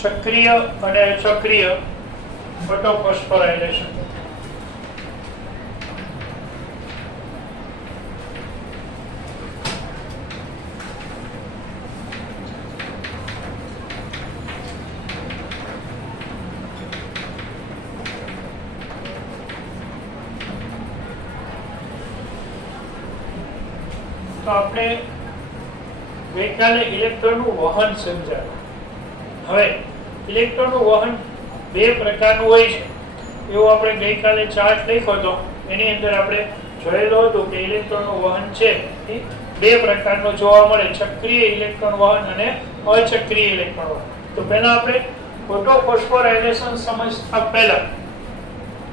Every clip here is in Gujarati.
ચક્રીય અને અચક્રીય ફોટોફોસ્ફોરાયલેશન. તો આપણે ગઈકાલે ઇલેક્ટ્રોનનું વહન સમજાવ્યું. હવે ઇલેક્ટ્રોનનું વહન બે પ્રકારનું હોય છે એવું આપણે ગઈકાલે ચાર્ટ લખ્યો હતો. એની અંદર આપણે જોયેલું હતું કે ઇલેક્ટ્રોનનું વહન છે એ બે પ્રકારનું જોવા મળે, ચક્રીય ઇલેક્ટ્રોન વહન અને અચક્રીય ઇલેક્ટ્રોન વહન. તો પહેલા આપણે ફોટોફોસ્ફોરાયલેશન સમજતા પહેલા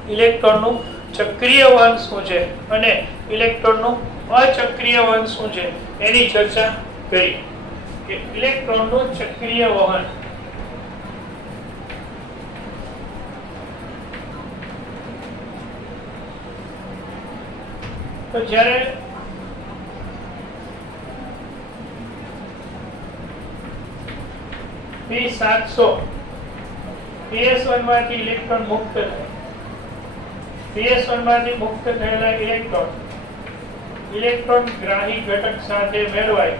ઇલેક્ટ્રોનનું ચક્રીય વહન શું છે અને ઇલેક્ટ્રોનનું અચક્રીય વહન શું છે એની ચર્ચા કરી. કે ઇલેક્ટ્રોનનું ચક્રીય વહન તો જ્યારે P700 PS1 માંથી ઇલેક્ટ્રોન મુક્ત થાય, PS1 માંથી મુક્ત થયેલા ઇલેક્ટ્રોન ગ્રાહી ઘટક સાથે મેળવાય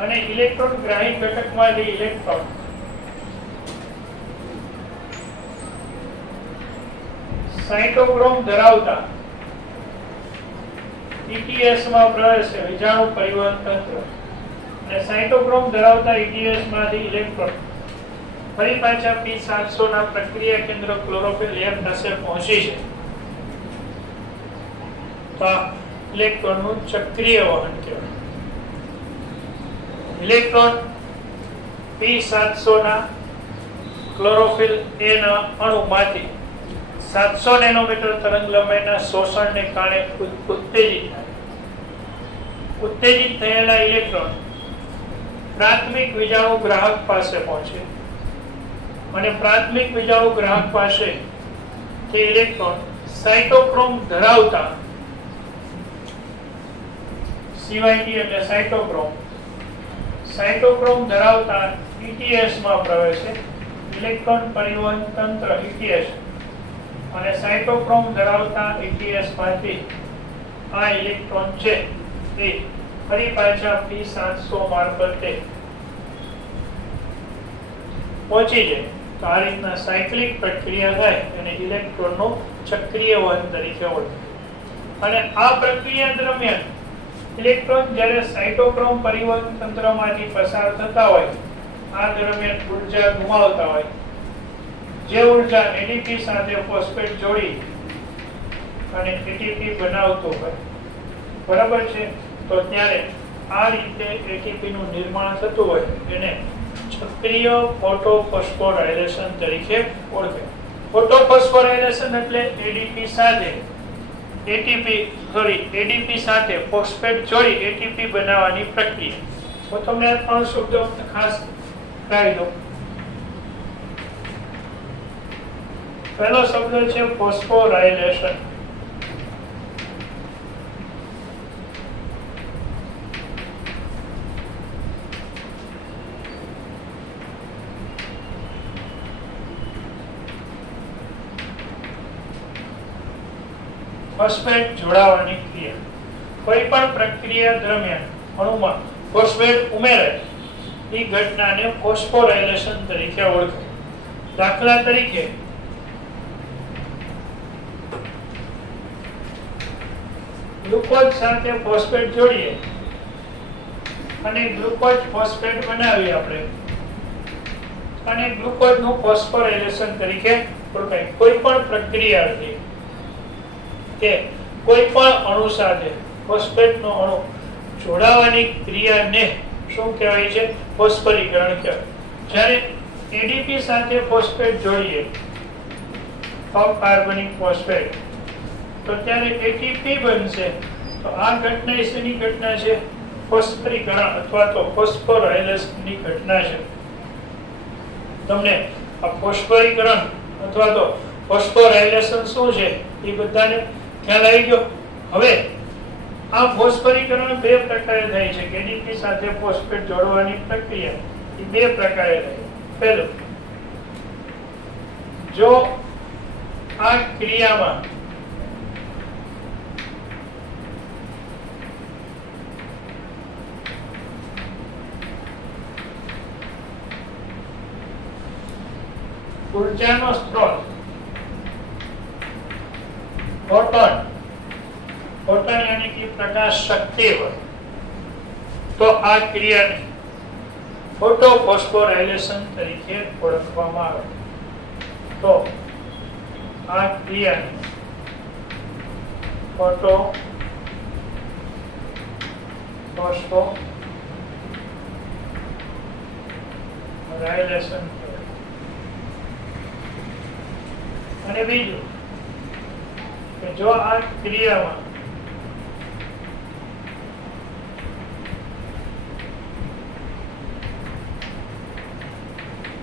અને ઇલેક્ટ્રોન ગ્રાહી ઘટકમાંથી ઇલેક્ટ્રોન સાયટોક્રોમ ધરાવતા ETS માં પ્રવેશે, વિજાણુ પરિવહન તંત્ર, અને સાયટોક્રોમ ધરાવતા ETS માંથી ઇલેક્ટ્રોન ફરી પાછા P700 ના પ્રક્રિયા કેન્દ્ર ક્લોરોફિલ લેયર પાસે પહોંચી છે. તો ઇલેક્ટ્રોનનું ચક્રીય વહન કહેવાય. ઇલેક્ટ્રોન P700 ના ક્લોરોફિલ A ના અણુમાંથી 700 નેનોમીટર તરંગ લંબાઈના શોષણને કારણે ઉત્તેજિત થાય. ઉત્તેજિત થયેલા ઇલેક્ટ્રોન પ્રાથમિક વિજાણુ ગ્રાહક પાસે પહોંચે અને પ્રાથમિક વિજાણુ ગ્રાહક પાસે તે ઇલેક્ટ્રોન સાયટોક્રોમ ધરાવતા CYT એટલે સાયટોક્રોમ ધરાવતા ETS માં પ્રવેશે, ઇલેક્ટ્રોન પરિવહન તંત્ર ETS, અને સાયટોક્રોમ ધરાવતા ETS માંથી આ ઇલેક્ટ્રોન છે એ ફરી પાછા P700 મારફતે પહોંચી જાય. તો આ રીતના સાયક્લિક પ્રક્રિયા થાય અને ઇલેક્ટ્રોનનું ચક્રીય વહન તરીકે ઓળખાય. અને આ પ્રક્રિયા દરમિયાન ઇલેક્ટ્રોન જ્યારે સાયટોક્રોમ પરિવહન તંત્રમાંથી પસાર થતા હોય, આ દરમિયાન ઊર્જા ગુમાવતા હોય, જે ઊર્જા ADP સાથે ફોસ્ફેટ જોડી અને ATP બનાવતો હોય, બરાબર છે, તો ત્યારે આ રીતે ATP નું નિર્માણ થતું હોય એને ચક્રીય ફોટોફોસ્ફોરાયલેશન તરીકે ઓળખાય. ફોટોફોસ્ફોરાયલેશન એટલે ADP સાથે ફોસ્ફેટ જોડી ATP બનાવવાની પ્રક્રિયા. તો તમને આ ત્રણ શબ્દો ખાસ કહી દઉં. પહેલો શબ્દ છે ફોસ્ફોરાયલેશન. ફોસ્ફેટ જોડાવાની ક્રિયા. કોઈ પણ પ્રક્રિયા દરમિયાન અણુમાં ફોસ્ફેટ ઉમેરાય એ ઘટનાને ફોસ્ફોરાયલેશન તરીકે ઓળખાય. દાખલા તરીકે ગ્લુકોઝ સાથે ફોસ્ફેટ જોડીએ અને ગ્લુકોઝ ફોસ્ફેટ બનાવીએ આપણે, અને ગ્લુકોઝનું ફોસ્ફોરાયલેશન તરીકે ઓળખાય. કોઈ પણ પ્રક્રિયાથી કે કોઈ પણ અણુ સાથે ફોસ્ફેટનો અણુ જોડાવાની ક્રિયાને શું કહેવાય છે? ફોસ્ફરીકરણ કહેવાય. જ્યારે ADP સાથે ફોસ્ફેટ જોડીએ, કાર્બનિક ફોસ્ફેટ, તો ત્યારે ATP બનશે. તો આ ઘટના શેની ઘટના છે? ફોસ્ફરીકરણ અથવા તો ફોસ્ફોરાયલેશનની ઘટના છે. તમને આ ફોસ્ફરીકરણ અથવા તો ફોસ્ફોરાયલેશન શું છે એ બધાને ખ્યાલ આવી ગયો. હવે આ ફોસ્ફરીકરણ બે પ્રકારે થાય છે. ADP સાથે ફોસ્ફેટ જોડવાની પ્રક્રિયા એ બે પ્રકારે થાય. પહેલું, જો આ ક્રિયામાં ऊर्जाનો સ્ત્રોત ફોટોન यानी कि प्रकाश शक्ति હોય તો આ ક્રિયાને ફોટો ફોસ્ફોરાયલેશન તરીકે ઓળખવામાં આવે. તો આ ક્રિયાને ફોટો ફોસ્ફોરાયલેશન. અને બીજું કે જો આ ક્રિયામાં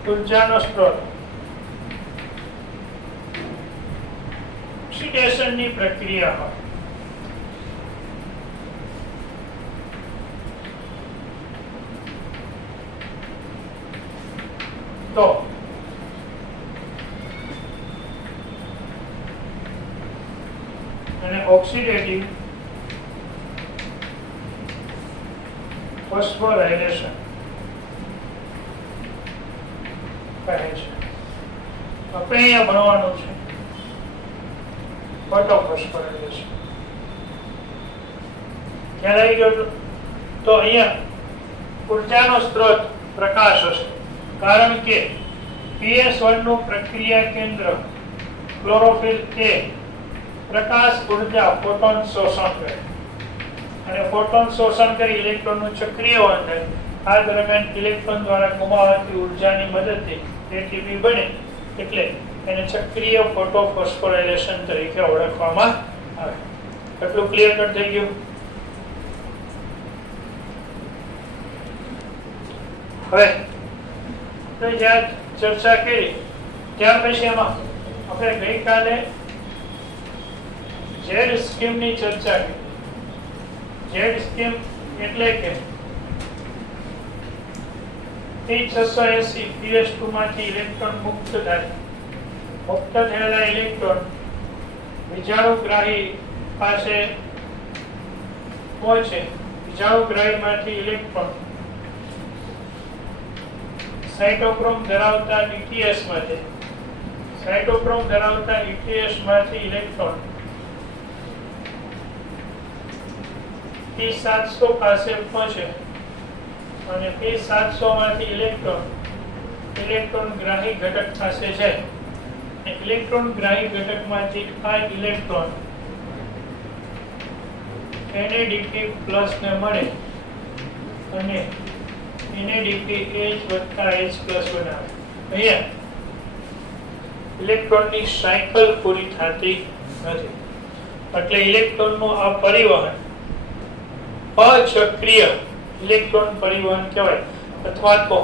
ઊર્જાનો સ્ત્રોત ઓક્સિડેશનની પ્રક્રિયા હોય તો અને ઓક્સિડેટિવ ફોસ્ફોરાયલેશન કહે છે. આપણે અહીંયા ભણવાનું છે ફોટો ફોસ્ફોરાયલેશન. ખ્યાલ આવી ગયો? તો અહીંયા ઊર્જાનો સ્ત્રોત પ્રકાશ હશે, કારણ કે PS1 નું પ્રક્રિયા કેન્દ્ર ક્લોરોફિલ એ પ્રકાશ ઊર્જા ફોટોન શોષણ કરે અને ફોટોન શોષણ કરી ઇલેક્ટ્રોનનું ચક્રીય વહન થાય. આ દરમિયાન ઇલેક્ટ્રોન દ્વારા ગુમાવાતી ઊર્જાની મદદથી એટીપી બને, એટલે એને ચક્રીય ફોટો ફોસ્ફોરાયલેશન તરીકે ઓળખવામાં આવે. એટલું ક્લિયર કટ થઈ ગયું? હવે તો જ્યાં ચર્ચા કરી ત્યાર પછી એમાં આપણે ગઈકાલે ઝેડ સ્કીમની ચર્ચા કરી. ઝેડ સ્કીમ એટલે કે T680 PS2 માંથી ઇલેક્ટ્રોન મુક્ત થાય. મુક્ત થયેલા ઇલેક્ટ્રોન વિજાણુગ્રાહી પાસે પહોંચે. વિજાણુગ્રાહીમાંથી ઇલેક્ટ્રોન સાઇટોક્રોમ ધરાવતા ન્યુક્લિયસ માંથી ઇલેક્ટ્રોન T700 પાસે પહોંચે અને T700 માંથી ઇલેક્ટ્રોન ગ્રાહી ઘટક પાસે જાય. ઇલેક્ટ્રોન ગ્રાહી ઘટકમાંથી આ ઇલેક્ટ્રોન NADP+ ને મળે અને NADP H+H બનાવે. અહીંયા ઇલેક્ટ્રોનની સાયકલ પૂરી થતી નથી, એટલે ઇલેક્ટ્રોનનું આ પરિવહન અચક્રીય ઇલેક્ટ્રોન પરિવહન કહેવાય, અથવા તો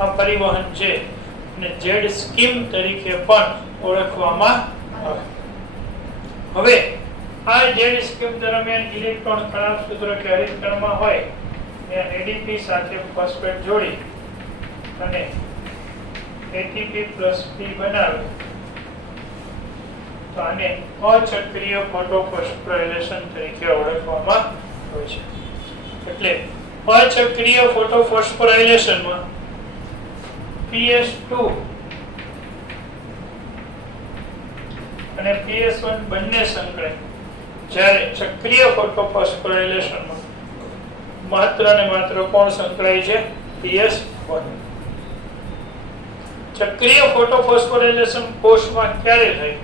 આ પરિવહન છે અને ઝેડ સ્કીમ તરીકે પણ ઓળખવામાં આવે. હવે આ ઝેડ સ્કીમ દરમિયાન ઇલેક્ટ્રોન ખરાબ સૂત્ર કે હરિતકણમાં હોય ત્યાં ADP સાથે ફોસ્ફેટ જોડી અને ATP+P બનાવે તો આને અચક્રીય ફોટો ફોસ્ફોરાયલેશન તરીકે ઓળખવામાં આવે છે. એટલે અચક્રીય ફોટો ફોસ્ફોરાયલેશનમાં PS2 અને PS1 બંને સંકળાય, જ્યારે ચક્રીય ફોટો ફોસ્ફોરાયલેશનમાં માત્ર ને માત્ર કોણ સંકળાય છે? PS1. ચક્રીય ફોટો ફોસ્ફોરાયલેશન કોષમાં ક્યારે થાય?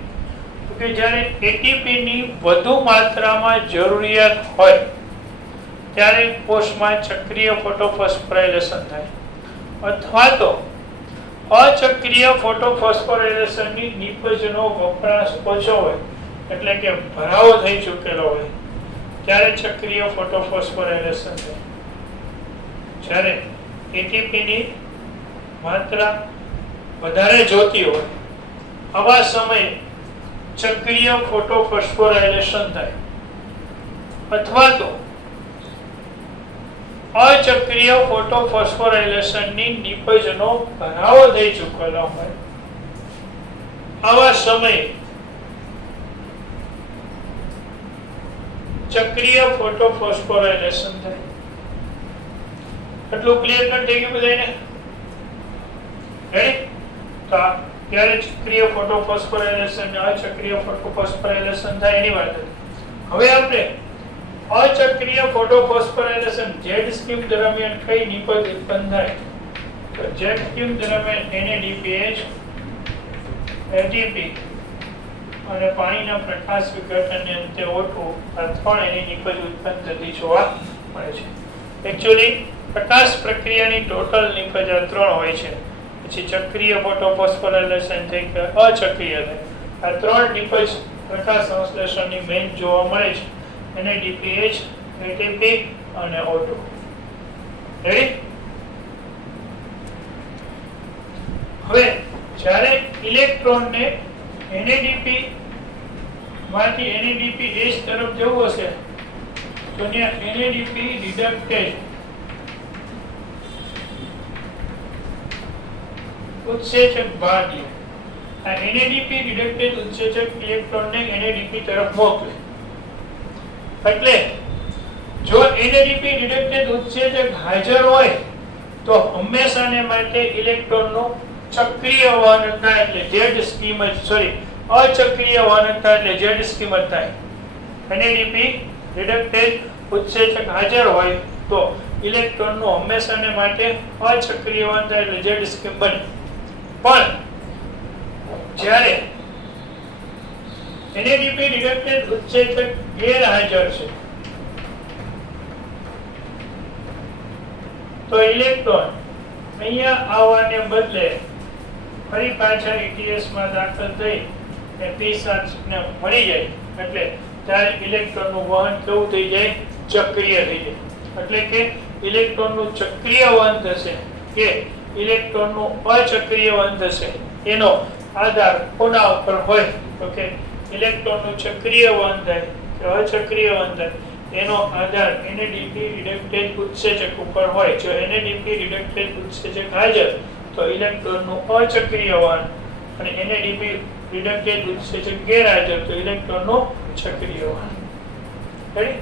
તો કે જ્યારે ATP ની વધુ માત્રામાં જરૂરિયાત હોય ત્યારે કોષમાં ચક્રીય ફોટો ફોસ્ફોરાયલેશન થાય, અથવા તો અચક્રીય ફોટો ફોસ્ફોરાયલેશનની નિપજનો વપરાશ ઓછો હોય, એટલે કે ભરાવો થઈ ચૂકેલો હોય ત્યારે ચક્રીય ફોટો ફોસ્ફોરાયલેશન થાય. જ્યારે ATP ની માત્રા વધારે જોતી હોય આવા સમયે ચક્રીય ફોટો ફોસ્ફોરાયલેશન થાય, અથવા તો અચક્રીય ફોટોફોસ્ફોરાયલેશનની નિપજનો ભરાવો થઈ ચૂકેલો હોય, આવા સમયે ચક્રીય ફોટોફોસ્ફોરાયલેશન થાય. એટલું ક્લિયર કટ થઈ ગયું બધાને? રેડી? તો ત્યારે ચક્રીય ફોટોફોસ્ફોરાયલેશન અચક્રીય ફોટોફોસ્ફોરાયલેશન થાય એની વાત હતી. હવે આપણે અચક્રીય ફોટોફોસ્ફોરાયલેશન ઝેડ સ્કીમ દરમિયાન કઈ નિપજ ઉત્પન્ન થાય? તો ઝેડ સ્કીમ દરમિયાન NADPH, ATP અને પાણીના પ્રકાશ વિઘટનને અંતે O2 આ ત્રણ એની નિપજ ઉત્પન્ન થતી જોવા મળે છે. એકચ્યુઅલી પ્રકાશ પ્રક્રિયાની ટોટલ નિપજ આ ત્રણ હોય છે. પછી ચક્રીય ફોટોફોસ્ફોરાયલેશન થઈ કે અચક્રીય થાય, આ ત્રણ નિપજ પ્રકાશ સંશ્લેષણની મેઇન જોવા મળે છે. NADPH, ATP અને O2. રેડી? હવે જ્યારે ઇલેક્ટ્રોનને NADP માંથી NADPH તરફ જવું હશે તો ત્યાં NADP રિડક્ટેડ ઉત્સેચક બહાર લે. આ NADP રિડક્ટેડ ઉત્સેચક ઇલેક્ટ્રોનને NADP તરફ મોકલે. એટલે જો NADP રિડક્ટેડ ઉત્સેચક હાજર હોય તો હંમેશાને માટે ઇલેક્ટ્રોનનું ચક્રીય વહનતા એટલે Z સ્કીમ અચક્રીય વહનતા એટલે Z સ્કીમ થાય. NADP રિડક્ટેડ ઉત્સેચક હાજર હોય તો ઇલેક્ટ્રોનનું હંમેશાને માટે અચક્રીય વહનતા એટલે Z સ્કીમ બને. પણ જ્યારે NADP રિડક્ટેડ ઉત્સેચક ગેરહાજર છે તો ઇલેક્ટ્રોન અહીંયા આવવાને બદલે ફરી પાછા ETS માં દાખલ થઈ P7 ને મળી જાય એટલે ત્યારે ઇલેક્ટ્રોનનું વહન કેવું થઈ જાય? ચક્રીય થઈ જાય. એટલે કે ઇલેક્ટ્રોનનું ચક્રીય વહન થશે કે ઇલેક્ટ્રોનનું અચક્રીય વહન થશે એનો આધાર કોના ઉપર હોય? તો કે ઇલેક્ટ્રોનનું ચક્રીય વહન થાય કે અચક્રીય વહન થાય એનો આધાર NADP રિડક્ટેડ ઉત્સેચક ઉપર હોય. જો NADP રિડક્ટેડ ઉત્સેચક હાજર તો ઇલેક્ટ્રોનનું અચક્રીય વહન અને NADP રિડક્ટેડ ઉત્સેચક ગેરહાજર તો ઇલેક્ટ્રોનનું ચક્રીય વહન. રેડી?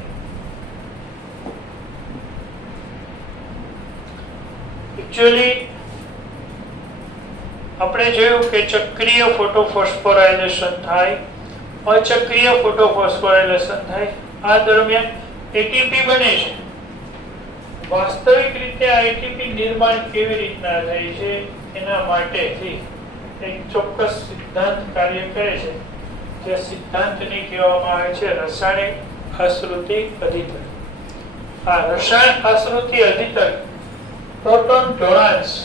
એકચ્યુઅલી આપણે જોયું કે ચક્રીય ફોટોફોસ્ફોરાયલેશન થાય, અચક્રીય ફોટોફોસ્ફોરાયલેશન થાય. આ દરમિયાન ATP બને છે. વાસ્તવિક રીતે આ ATP નિર્માણ કેવી રીતના થાય છે એના માટેથી એક ચોક્કસ સિદ્ધાંત કાર્ય કરે છે. જે સિદ્ધાંતને કહેવામાં આવે છે રાસાયણિક આશ્રુતિ અધિતક. આ રસાયણ આશ્રુતિ અધિતક પ્રોટોન ઢોળાંશ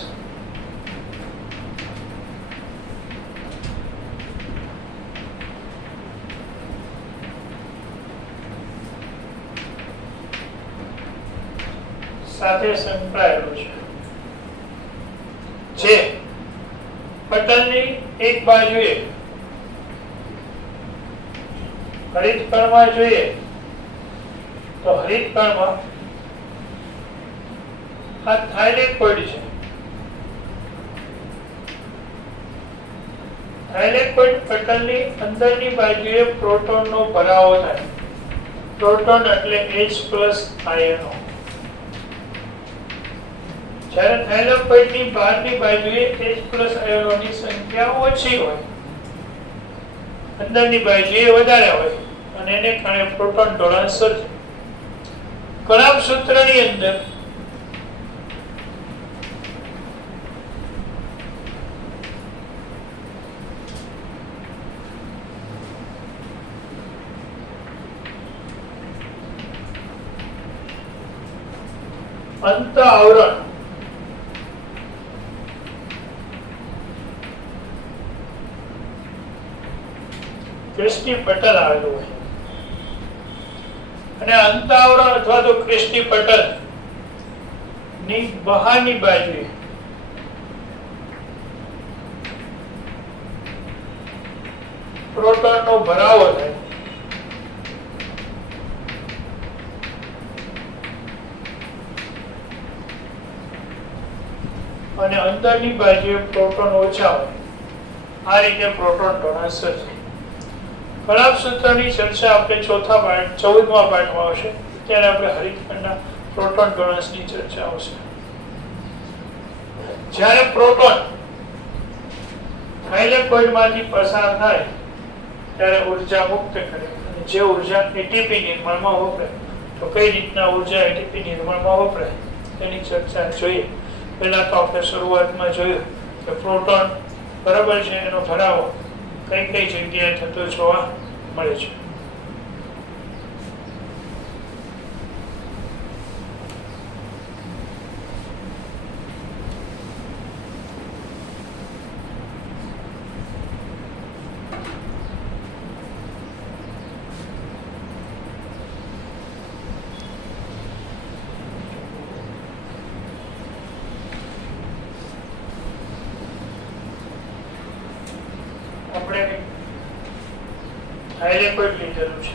સાથે સંકળાયેલું છે. જે પટલની એક બાજુએ હરિતકણમાં જોઈએ તો હરિતકણમાં આ થાઇલેકોઇડ છે. થાઇલેકોઇડ પટલની અંદરની બાજુએ પ્રોટોનનો ભરાવો થાય. પ્રોટોન એટલે H+ આયનો. જ્યારે થાઇલેકોઇડની બહારની બાજુએ H+ આયનોની સંખ્યા ઓછી હોય, અંદરની બાજુએ વધારે હોય અને એને કારણે પ્રોટોન ઢોળાંશ સર્જે. કલામ સૂત્રની અંદર અંત આવરણ ક્રિસ્ટી પટલ આવેલું હોય અને અંત આવરણ અથવા તો ક્રિસ્ટી પટલ ની બહારની બાજુએ પ્રોટોનનો ભરાવો થાય. અને અંદરની બાજુએ પ્રોટોન ઓછા હોય, આ રીતે પ્રોટોન ડોનર્સ સર્જાય. કલાપ સૂત્રની ચર્ચા આપણે ચોથા પાઠ 14મા પાઠમાં આવશે, ત્યારે આપણે હરિતખંડના પ્રોટોન ડોનર્સની ચર્ચા આવશે. જ્યારે પ્રોટોન થાઇલેકોઇડમાંથી પસાર થાય ત્યારે ઉર્જા મુક્ત કરે, અને જે ઉર્જા એટીપી નિર્માણમાં વપરાય, તો કઈ રીતના ઉર્જા એટીપી નિર્માણમાં વપરાય તેની ચર્ચા જોઈએ. પહેલા તો આપણે શરૂઆતમાં જોયું કે પ્રોટોન બરાબર છે, એનો ભરાવો કઈ કઈ જગ્યાએ થતો જોવા મળે છે. આપણે થાઇલેકોઇડ લીધેલું છે.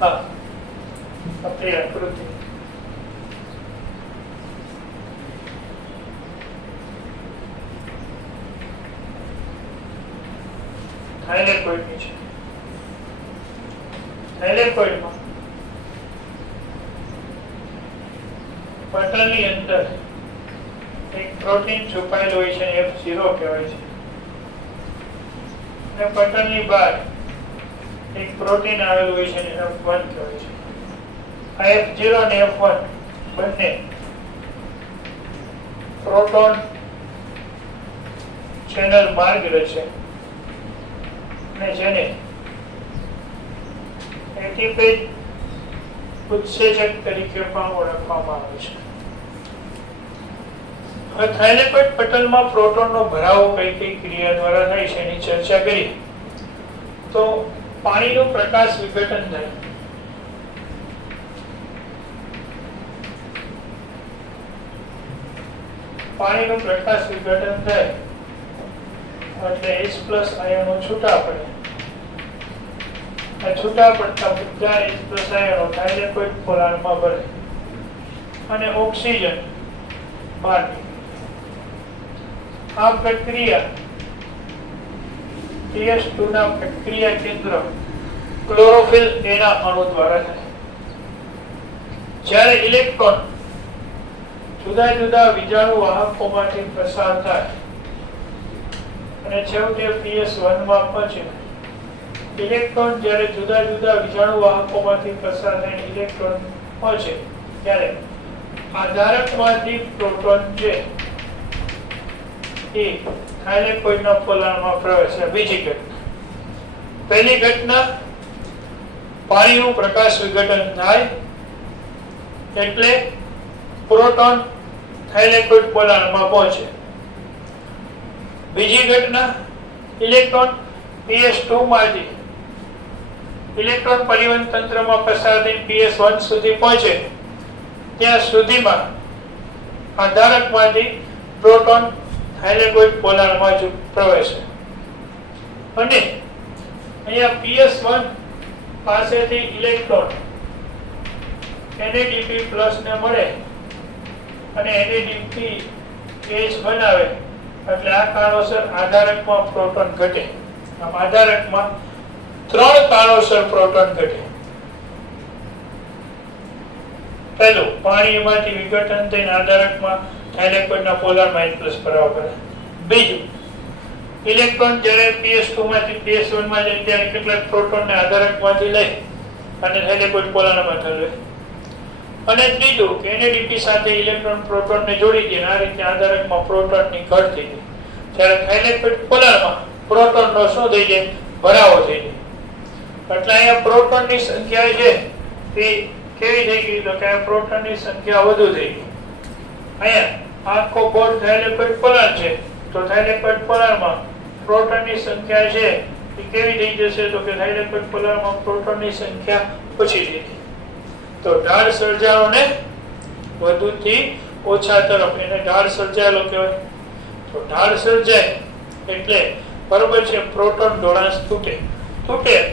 હા, આપણી આકૃતિ થાઇલેકોઇડની છે. થાઇલેકોઇડમાં પટલની અંદર એક પ્રોટીન છુપાયેલું હોય છે, F0 કહેવાય છે. અને પટલની બહાર એક પ્રોટીન આવેલું હોય છે, F1 કહેવાય છે. આ F0 અને F1 બંને પ્રોટોન ચેનલ માર્ગ રચે, અને જેને એટીપી ઉત્સેચક તરીકે પણ ઓળખવામાં આવે છે. થાઇલેકોઇડ પટલમાં પ્રોટોનનો ભરાવો કઈ કઈ ક્રિયા દ્વારા થાય છે એની ચર્ચા કરીએ તો પાણીનું પ્રકાશ વિઘટન થાય. પાણીનું પ્રકાશ વિઘટન થાય એટલે H+ આયનો છૂટા પડે. આ છૂટા પડતા બધા H+ આયનો થાઇલેકોઇડ પોલાણમાં ભળે અને ઓક્સિજન બહાર નીકળે. આ પ્રક્રિયા TS2 ના પ્રક્રિયા કેન્દ્ર ક્લોરોફિલ એના અણુ દ્વારા થાય. જ્યારે ઇલેક્ટ્રોન જુદા જુદા વીજાણુ વાહકોમાંથી પસાર થાય અને છેવટે PS1 માં પહોંચે. ઇલેક્ટ્રોન જ્યારે જુદા જુદા વીજાણુ વાહકોમાંથી પસાર થઈને ઇલેક્ટ્રોન પહોંચે ત્યારે આધારકમાંથી પ્રોટોન છે એ થાઇલેકોઇડના પોલાણમાં પ્રવેશે. બીજી ઘટના. પહેલી ઘટના પાણીનું પ્રકાશ વિઘટન થાય એટલે પ્રોટોન થાઇલેકોઇડ પોલાણમાં પહોંચે. બીજી ઘટના ઇલેક્ટ્રોન PS2 માંથી ઇલેક્ટ્રોન પરિવહન તંત્રમાં પસાર થઈને PS1 સુધી પહોંચે. ત્યાં સુધીમાં આધારકમાંથી પ્રોટોન થાઇલેકોઇડ પોલાણમાં પ્રવેશે અને અહીંયા PS1 પાસેથી ઇલેક્ટ્રોન NADP+ ને મળે અને NADP H બનાવે એટલે આ કારણોસર આધારકમાં પ્રોટોન ઘટે. આમ આધારકમાં 3 કારણોસર પ્રોટોન ઘટે. પહેલું, પાણીમાંથી વિઘટન થઈને આધારકમાં થાઇલેકોઇડના પોલારમાં H+ ભરાવો કરે. બીજું, ઇલેક્ટ્રોન જ્યારે PS2 માંથી PS1 માં જાય ત્યારે કેટલાક પ્રોટોનને આધારકમાંથી લઈ અને થાઇલેકોઇડ પોલારમાં ઠલવે. અને ત્રીજું કે NADP સાથે ઇલેક્ટ્રોન પ્રોટોનને જોડી દે, આ રીતે આધારકમાં પ્રોટોનની ઘટ થઈ જાય. ત્યારે થાઇલેકોઇડ પોલારમાં પ્રોટોનનો શું થઈ જાય? ભરાવો થઈ જાય. એટલે અહીંયા પ્રોટોનની સંખ્યા છે તે કેવી થઈ ગઈ? તો કે પ્રોટોનની સંખ્યા વધુ થઈ ગઈ. અહીંયા આખો બોર્ડ થાઇલેકોઇડ પોલાણ છે, તો થાઇલેકોઇડ પોલાણમાં પ્રોટોનની સંખ્યા છે એ કેવી થઈ જશે? તો કે થાઇલેકોઇડ પોલાણમાં પ્રોટોનની સંખ્યા ઓછી થઈ ગઈ. તો ઢાળ સર્જાણો ને વધુથી ઓછા તરફ, એને ઢાળ સર્જાયેલો કહેવાય. તો ઢાળ સર્જાય એટલે બરોબર છે, પ્રોટોન ઢોળાંશ તૂટે.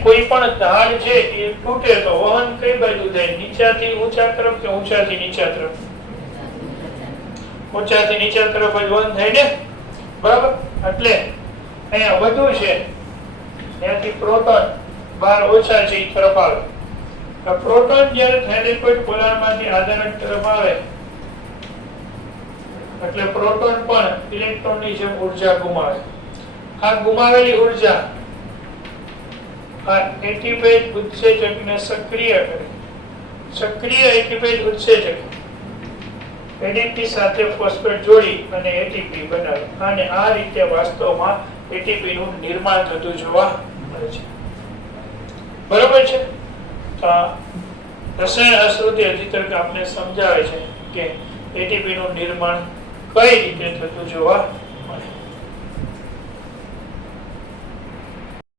કોઈ પણ ઢાળ છે એ તૂટે તો વહન કઈ બાજુ થાય? નીચાથી ઊંચા તરફ કે ઊંચાથી નીચા તરફ? ઊંચાથી નીચા તરફ જ વહન થાય ને, બરાબર? એટલે અહીંયા વધુ છે ત્યાંથી પ્રોટોન બહાર ઓછા છે એ તરફ આવે. પ્રોટોન જ્યારે થેલેકોઇડ પોલાણમાંથી આધારક તરફ આવે એટલે પ્રોટોન પણ ઇલેક્ટ્રોનની જેમ ઊર્જા ગુમાવે. આ ગુમાવેલી ઊર્જા આ એટીપેજ ઉત્સેચકને સક્રિય કરે. સક્રિય એટીપેજ ઉત્સેચક એડીપી સાથે ફોસ્ફેટ જોડી અને એટીપી બનાવે અને આ રીતે વાસ્તવમાં એટીપી નું નિર્માણ થતું જોવા મળે છે. બરોબર છે? રસાયણશાસ્ત્રથી અધિતર્ક આપણે સમજાવે છે કે એટીપી નું નિર્માણ કઈ રીતે થતું જોવા